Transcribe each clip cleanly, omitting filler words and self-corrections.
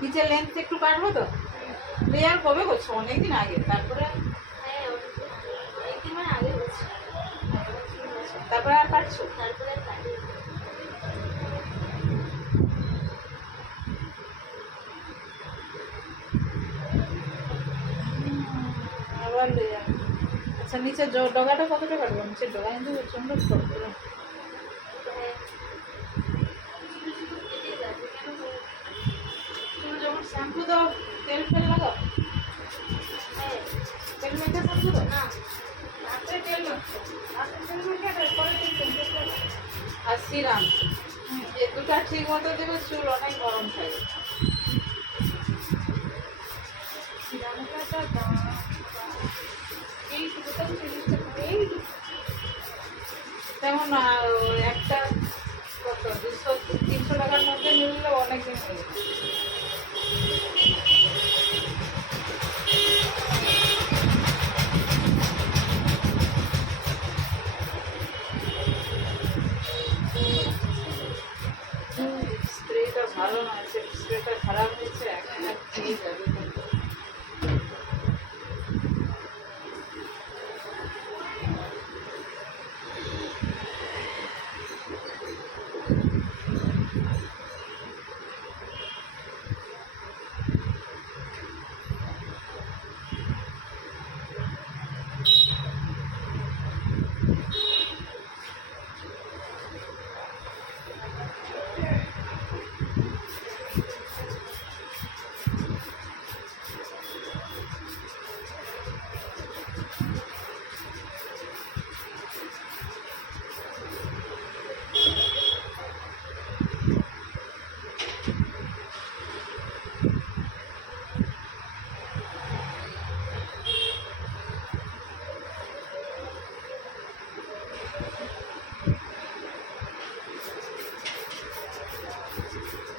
নিচের লেন্থ একটু কাটবো তো লেয়ার কবে করছো? অনেকদিন আগে। তারপরে তারপরে আর কাটছো? আবার লেয়ার। আচ্ছা নিচের ডগাটা কতটা কাটবো? নিচের ডগা কিন্তু প্রচন্ড ছোট। তুমি যখন শ্যাম্পু দাও তেল ফেল লাগাও? তেল মেখে শ্যাম্পু দাও? না, হাতে তেল মাখছো, হাতে তেল মেখে তারপরে আর সিরাম এই দুটা ঠিক মতো দেবে, চুল অনেক গরম থাকে। তেমন একটা কত 200-300 টাকার মধ্যে নিলে অনেকদিন হয়ে যাবে। স্প্রেটা ভালো নয়, স্প্রেটা খারাপ হয়েছে, এখন আর খেয়ে যাবে।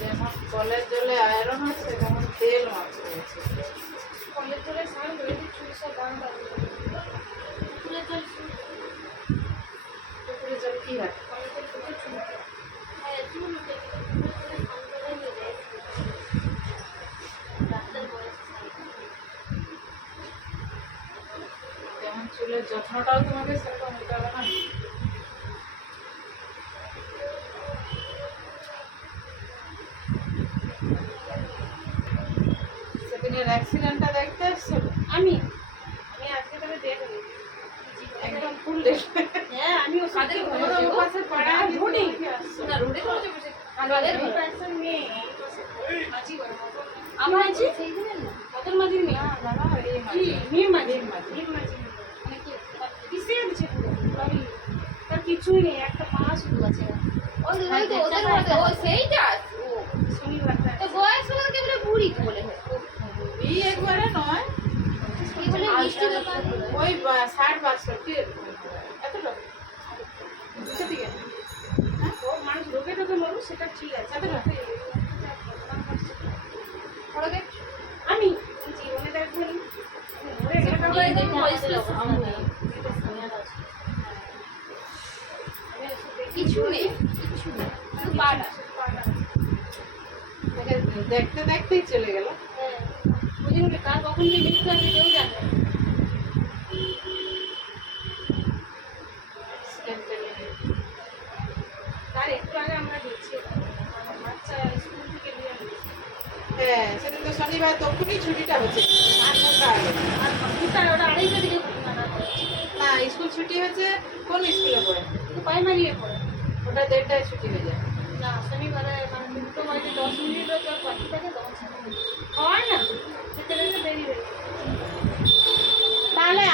যেমন কলের জলে আয়রন আছে তেমন তেল মাখতে হচ্ছে। কলের জলে স্নান করে চুল সব বাঁধা। পুকুরের জল কি হয়? যেমন চুলের যত্নটাও তোমাকে সেরকম নিতে হবে না? সেদিনের অ্যাক্সিডেন্টটা দেখতে এসছো? আমি আজকে তবে দেখবো একদম ফুল দেখবে। হ্যাঁ আমি ও কাদের ওর পাশে পড়া রোডে না, রোডে চলে বসে কাদের পাশে মেয়ে মাঝি বড় আমার আছে সেই দিন না কত মাঝি মেয়ে। না বাবা এই মাঝি মেয়ে মাঝি মানে কি কিসে আছে পুরো আমি তার কিছুই নেই, একটা পা শুধু আছে। ওই তো ওদের মধ্যে ও সেইটা ও শনিবার তো বয়স হলো কি বলে বুড়ি বলে হয় এই একবারে নয় এই বলে মিষ্টি দোকান ওই 60-62 এতটা ঠিক আছে। হ্যাঁ ও মানুষ রোগে টোগে মরু সেটা ঠিক আছে। এতটা আমি জীবনে দেখবো কিছু নেই, কিছু নেই, দেখতে দেখতেই চলে গেল। হ্যাঁ বুঝলেন কার কখন যে মৃত্যু আছে কেউ জানে। তার একটু আগে আমরা গেছি বাচ্চা স্কুল থেকে নিয়ে আসছি। হ্যাঁ সেদিন তো শনিবার তখনই ছুটিটা হচ্ছে 8 ঘন্টা আগে। আর ঘন্টা ওটা 2:30 দিকে না স্কুল ছুটি হচ্ছে। কোন স্কুলে পড়ে? প্রাইমারিতে পড়ে। ওটা 1:30টায় ছুটি হয়ে যায় না শনিবারে, মানে 2:10 তোর বাকি থাকে তখন হয় না সেটা দেরি হয়ে। তাহলে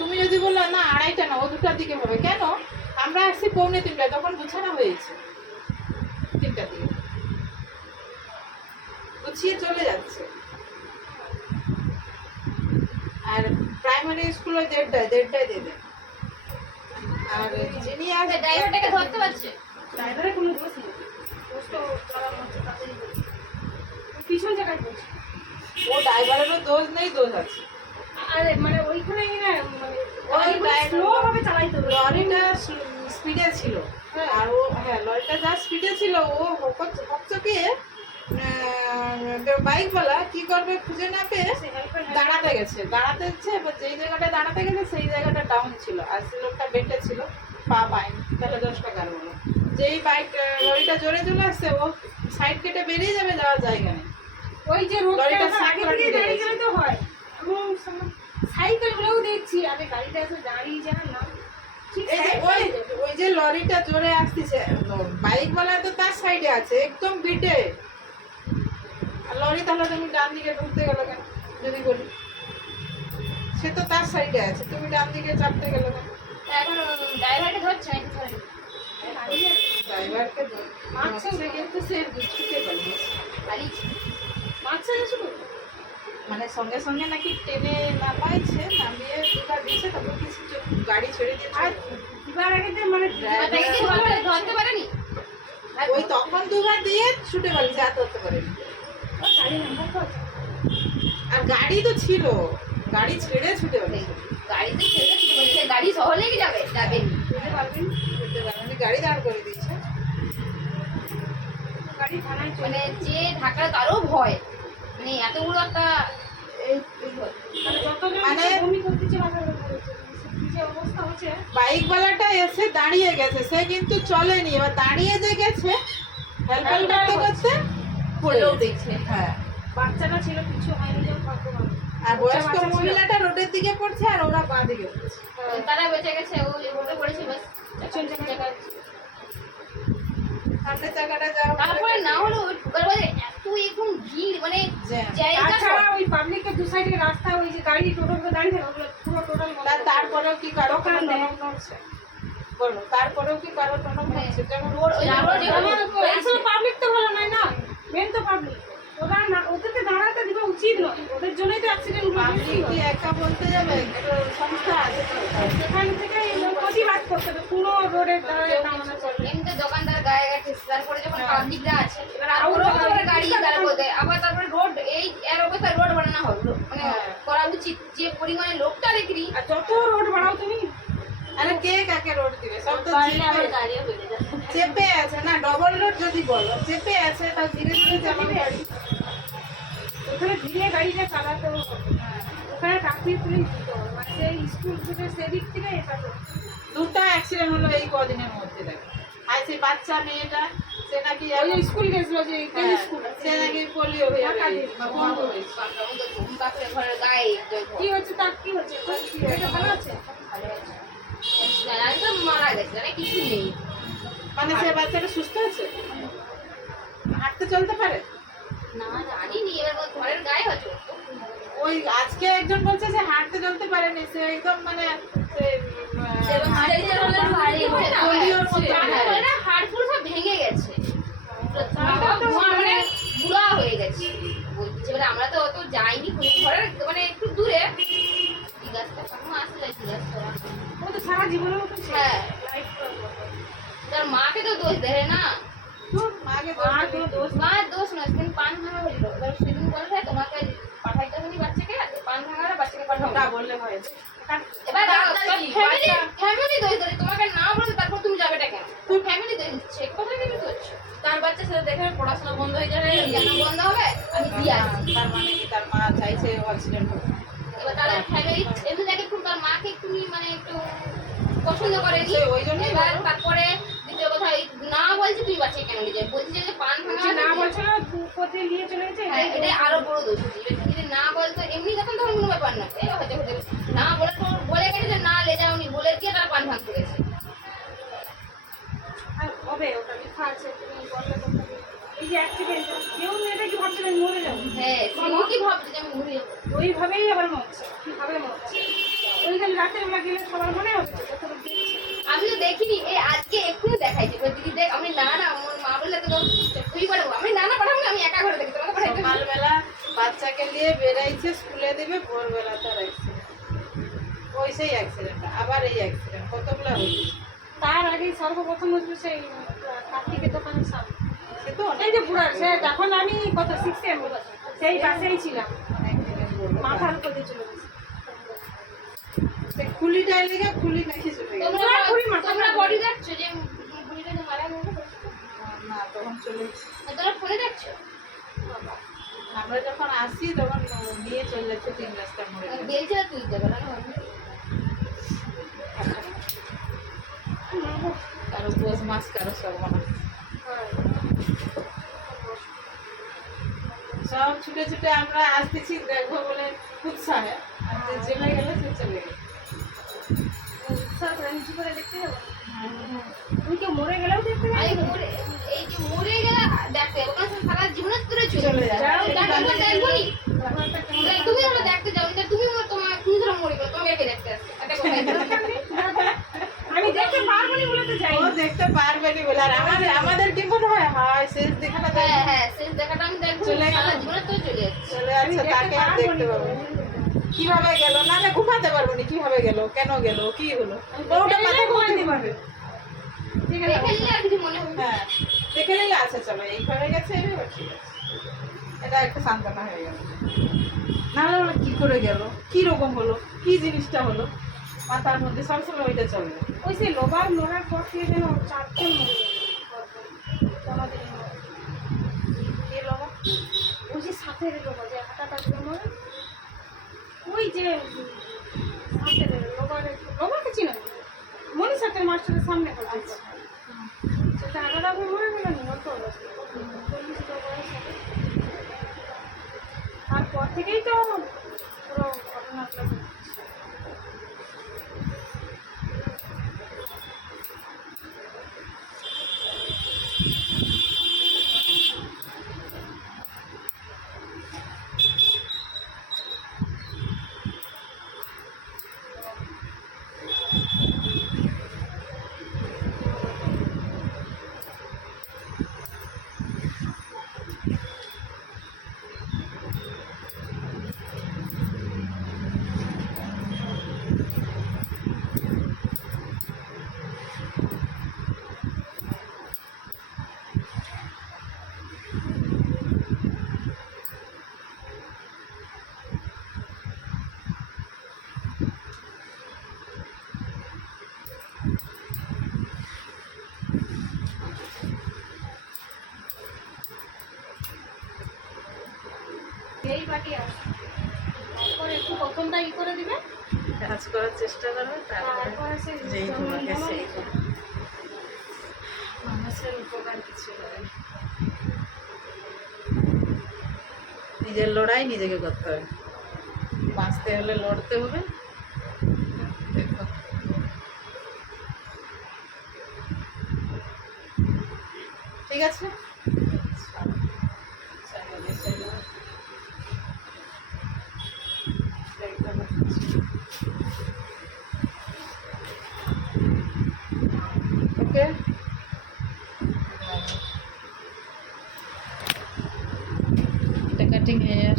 তুমি যদি বললো না 2:30টা না ও 2টার দিকে হবে, কেন? আমরা আসছি 2:45 তখন গুছানো হয়েছে 3টার দিকে গুছিয়ে চলে যাচ্ছে। আর প্রাইমারি স্কুলে 1:30টায় দেবে। আর যিনি আসে ড্রাইভারটাকে ধরতে পারছে, ড্রাইভারের কোনো দোষ নেই, দোষ তো চালানো দোষ নেই, দোষ আছে। আরে মানে ওইখানে না মানে ওই স্লো ভাবে চালাইতে হবে। লরিটা স্পিডে ছিল, হ্যাঁ। আর ও হ্যাঁ লরিটা যা স্পিডে ছিল ও হকচকিয়ে বাইকওয়ালা কি করবে খুঁজে না পেয়ে দাঁড়াতে গেছে, এবার যেই জায়গাটা দাঁড়াতে গেছে সেই জায়গাটা ডাউন ছিল আর লোকটা বেঁটে ছিল, পা পায়নি, তাহলে 10 টাকার বলো। যেই বাইক লরিটা জোরে চলে আসছে ও সাইড কেটে বেরিয়ে যাবে, যাওয়ার জায়গা নেই। ওই যে লরিটা রোডটা আগে সাঁকড়া থেকে দিয়ে দাঁড়িয়ে গেছে। গেলে তো হয়। এবং সাইকেল গুলোও দেখছি আগে গাড়িটা এসে দাঁড়িয়ে যায় না ঠিক এই যে ওই যে লরিটা জোরে আসতেছে, বাইকওয়ালা তো তার সাইডে আছে একদম বিটে, আর লরি তাহলে তুমি ডান দিকে ঢুকতে গেল কেন যদি বলি, সে তো তার সাইডে আছে, তুমি ডান দিকে চাপতে গেল কেন? এখন ড্রাইভারকে ধরছে নাকি ধরে ড্রাইভারকে মারছে মারছে কিন্তু সে ছুটে পালিয়েছে, পালিয়েছে মারছে না শুধু মানে সঙ্গে সঙ্গে নাকি টেনে নামাইছে, নামিয়ে দুবার দিয়েছে, তারপর কিছু গাড়ি ছেড়ে আর দিয়েছে। দিবার আগে তো মানে ধরতে পারেনি ওই তখন দুবার দিয়ে ছুটে পালিয়েছে, আর ধরতে পারেনি। গাড়ি নাম্বার তো আছে। আর গাড়ি তো ছিল, গাড়ি ছেড়ে ছুটে পালিয়েছে। গাড়িতে ছেড়ে দিতে বলছে, গাড়ি সহ লেগে যাবে, যাবেন বুঝতে পারবেন ছুটে পারেনি, গাড়ি দাঁড় করে দিয়েছে। গাড়ি থানায় চলে মানে যে ঢাকার তারও ভয়, মানে এত বড় একটা এই মানে যতজন মানে বমি করতেছে মাথা ব্যথা করছে কি যে অবস্থা হচ্ছে বাইকওয়ালাটা এসে দাঁড়িয়ে গেছে, সে কিন্তু চলেনি, এবার দাঁড়িয়ে যে গেছে হেল্প করতে করতে পড়েও দেখছে। হ্যাঁ, বাচ্চাটা ছিল কিছু হয়নি যেমন ভাগ্যবান আর বয়স্ক বাচ্চা ছিল। মহিলাটা রোডের দিকে পড়ছে আর ওরা বাঁ দিকে পড়ছে। তারা বেঁচে গেছে, ও রোডে পড়েছে বাস। সামনের চাকাটা যাও, তারপরে না হলো ওই ঢোকার বাজে এত এখন ভিড়, মানে জ্যাম। জায়গা তাছাড়া ওই পাবলিকের দু সাইডে রাস্তা ওই যে গাড়ি টোটো দাঁড়িয়ে থাকে ওগুলো পুরো টোটাল তারপরেও কি কারো দোকান কোনো নেই। টনক নড়ছে? বলো, তারপরেও কি কারো টনক নড়ছে? যেমন রোড ওই রোড আসলে পাবলিক তো ভালো নয় না, মেন তো পাবলিক। ওরা না ওদেরকে দাঁড়াতে দিবা উচিত নয়, ওদের জন্যই তো অ্যাক্সিডেন্ট গুলো বেশি পাবলিক কি হয়। একা বলতে যাবে, একটা সংস্থা আছে তো। সেখান থেকে প্রতিবাদ করতে হবে, পুরো রোডের দাঁড়ায় দাঁড়ানো চলবে। এমনিতে দোকানদার গায়ে গেছে, তারপরে যখন হ্যাঁ। পাবলিকরা আছে এবার আর আরো ওরা করে গাড়ি দাঁড়া করে দেয়, আবার তারপরে রোড এই এর অবস্থা রোড বানানো হবে, মানে হ্যাঁ। করা উচিত। যে পরিমাণে লোকটা দেখি আর যত রোড বাড়াও তুমি আরে কে কাকে রোড দিবে, সব তো বাড়লে আবার চেপে- দাঁড়িয়ে হয়ে যাবে। চেপে আছে না, ডবল রোড যদি বলো চেপে আছে, তা ধীরে ধীরে চালাবে। ওখানে ধীরে গাড়িটা চালাতেও হবে, ওখানে ট্রাফিক পুলিশ দিতে হবে, মানে সেই স্কুল থেকে সেদিক থেকে এটা তো দুটো অ্যাক্সিডেন্ট হলো এই কদিনের মধ্যে, দেখো। আর সেই বাচ্চা মেয়েটা, সে নাকি ওই যে স্কুল গেছিল যে হ্যাঁ, স্কুল সে নাকি পোলিও হয়ে টাকা গেছে, দিয়ে। বা বন্ধ হয়েছে। বাপরা মতো ঘুম কাপড়ে ঘরের গায়ে কি হচ্ছে তার কি হচ্ছে এটা ভালো আছে ভালো আছে, জানাই তো মারা গেছে, জানে কিছু নেই। মানে সে বাচ্চাটা সুস্থ আছে, হাঁটতে চলতে পারে। না জানিনি, এবার ঘরের গায়ে হচ্ছে ওই আজকে একজন বলছে যে হাঁটতে চলতে পারেনি, সে একদম মানে সে, পোলিওর মতো। হাড়গুলো সব ভেঙে গেছে, মানে বুড়া হয়ে গেছে বলছে। এবার আমরা তো অত যাইনি, কোনো ঘরের মানে একটু দূরে জিজ্ঞাসা কখনো আসলে জিজ্ঞাসা ও তো সারা জীবনের মতো হ্যাঁ। লাইফ তার মাকে তো দোষ দেয় না, মাকে আর কোনো দোষ মার দোষ নয়, সেদিন পান ভাঙা হয়েছিল। এবার সেদিন বলে তোমাকে পাঠাইতে হয়নি বাচ্চাকে, পান ভাঙারা বাচ্চাকে পাঠাবো ওটা বললে হয়। এবার ফ্যামিলি দোষ ধরে, তোমাকে না বলে তারপর তুমি যাবেটা কেন? তুমি ফ্যামিলি দোষ দিচ্ছে, কথা কেন করছো? তার বাচ্চা সাথে দেখে পড়াশোনা বন্ধ হয়ে যাবে, কেন বন্ধ হবে? আমি দিয়ে আসছি। তার মানে কি তার মা চাইছে অ্যাক্সিডেন্ট হোক? এবার তাদের ফ্যামিলি এমনি দেখে খুব তার মাকে একটু মানে একটু পছন্দ করেনি। সে ওই জন্যই এবার বলো। তারপরে দ্বিতীয় কথা ওই না বলছি তুই বাচ্চাকে কেন নিয়ে যাবি, বলছি যে পান ভাঙা না বলছো না কোথায় নিয়ে চলে গেছে হ্যাঁ, এটা আরো বড় দোষ হচ্ছে। এবার যদি না বলতো এমনি তখন তখন কোনো ব্যাপার না, এই হতে হতে না বলে তো বলে গেছে যে না লে যাওনি, বলে দিয়ে তারা পান ভাঙতে গেছে। আর হবে ওটা লেখা আছে তুমি বললে তো হবে। এই যে অ্যাক্সিডেন্ট কেউ এটা কি ভাবছে আমি মরে যাবো হ্যাঁ, সেও কি ভাবছে যে আমি ঘুরে যাবো? ওইভাবেই আবার মরছে কিভাবে মরছে ওইখানে রাতের বেলা গেলে সবার মনে হচ্ছে যত দিচ্ছে আমি তো দেখিনি, এই আজকে এক্ষুনি দেখাইছে। এবার দিদি দেখ, আমি না না আমার মা বললে তো তুই পাঠাবো, আমি না না পাঠাবো না, আমি একা করে দেখি, তোমাকে পাঠাই দেবো। সকালবেলা বাচ্চাকে নিয়ে বেরাইছে স্কুলে দেবে, ভোরবেলা তার অ্যাক্সিডেন্ট। ওই সেই অ্যাক্সিডেন্ট, আবার এই অ্যাক্সিডেন্ট কতগুলো হয়েছে। তার আগেই সর্বপ্রথম হচ্ছে সেই কার্তিকের দোকানের সামনে সে তো এই অনেক যে বুড়ার সে যখন আমি কত 6 এ সেই পাশেই ছিলাম অনেক দিনের বড়। মাথার উপর দিয়ে চলে গেছে। সে খুলিটাই লেগে খুলি নাকি চলে গেছে। তোমরা বডি দেখছো যে বুড়িটাকে মারা গেছে? না তখন চলে গেছে। তোমরা ফোনে দেখছো? আমরা যখন আসি তখন নিয়ে চলে যাচ্ছে 3 রাস্তার মোড়ে। বেলচা তুলতে পারো না? কারো পোষ মাছ কারো সর্বনাশ। সব ছুটে ছুটে আমরা আসতেছি দেখবো বলে উৎসাহে, আর যে চলে গেল সে চলে গেল। স্যার নিচু করে দেখতে যাবো। তুমি কেউ মরে গেলেও দেখতে যাবে? এই যে মরে গেলে দেখতে ওখানে সারা জীবনে ধরে চলে চলে যায়। যায়। দেখবই তুমি আমরা দেখতে যাও, তুমি ধরো মরে গেলো, তোমাকে একে দেখতে আসছে। একটা কথা আমি দেখতে পারবো না বলে তো যাই ও দেখতে পারবে নি বলে। আর আমাদের কি মনে হয় হায় শেষ দেখাটা দেখ হ্যাঁ শেষ দেখাটা আমি দেখবো, চলে গেল। সারা জীবনে তো চলে যাচ্ছে। চলে যাচ্ছে, তাকে আর দেখতে পাবো না। কিভাবে গেল না না ঘুমাতে পারবো না, কিভাবে গেল, কেন গেল, কি হলো, বউটা মাথা ঘুমাতে পারবে। ঠিক আছে দেখে নিলে আর কিছু মনে হবে না। হ্যাঁ দেখে নিলে আছে, চলো এই ঘরে গেছে এবার ঠিক আছে, এটা একটা সান্ত্বনা হয়ে গেল। নাহলে ওরা কি করে গেল, কি রকম হলো, কি জিনিসটা হলো, মাথার মধ্যে সবসময় ওইটা চলবে। ওই যে লোবার মরার পর থেকে যেন 4 জন মরে গেল আমাদের এই মরে। কি লোবা? ওই যে সাথের লোবা যে হাঁটাটা করে মরে, ওই যে সাথের লোবাকে চিনো? মনীষাটের মাস্টারের সামনে করছে সেটা হাঁটাটা করে মরে গেল না অত অবস্থা। 40 বয়স হবে। তারপর থেকেই তো পুরো ঘটনাটা ঘটছে। এই বাটি আছে, তারপরে একটু প্রথমটা ই করে দিবে, কাজ করার চেষ্টা করবে, তারপরে সে যেই তোমাকে যেমন সেই মানুষের উপকার কিছু করে না। নিজের লড়াই নিজেকে করতে হবে, বাঁচতে হলে লড়তে হবে। দেখো ঠিক আছে, ওকে এটা কাটিং হেয়ার।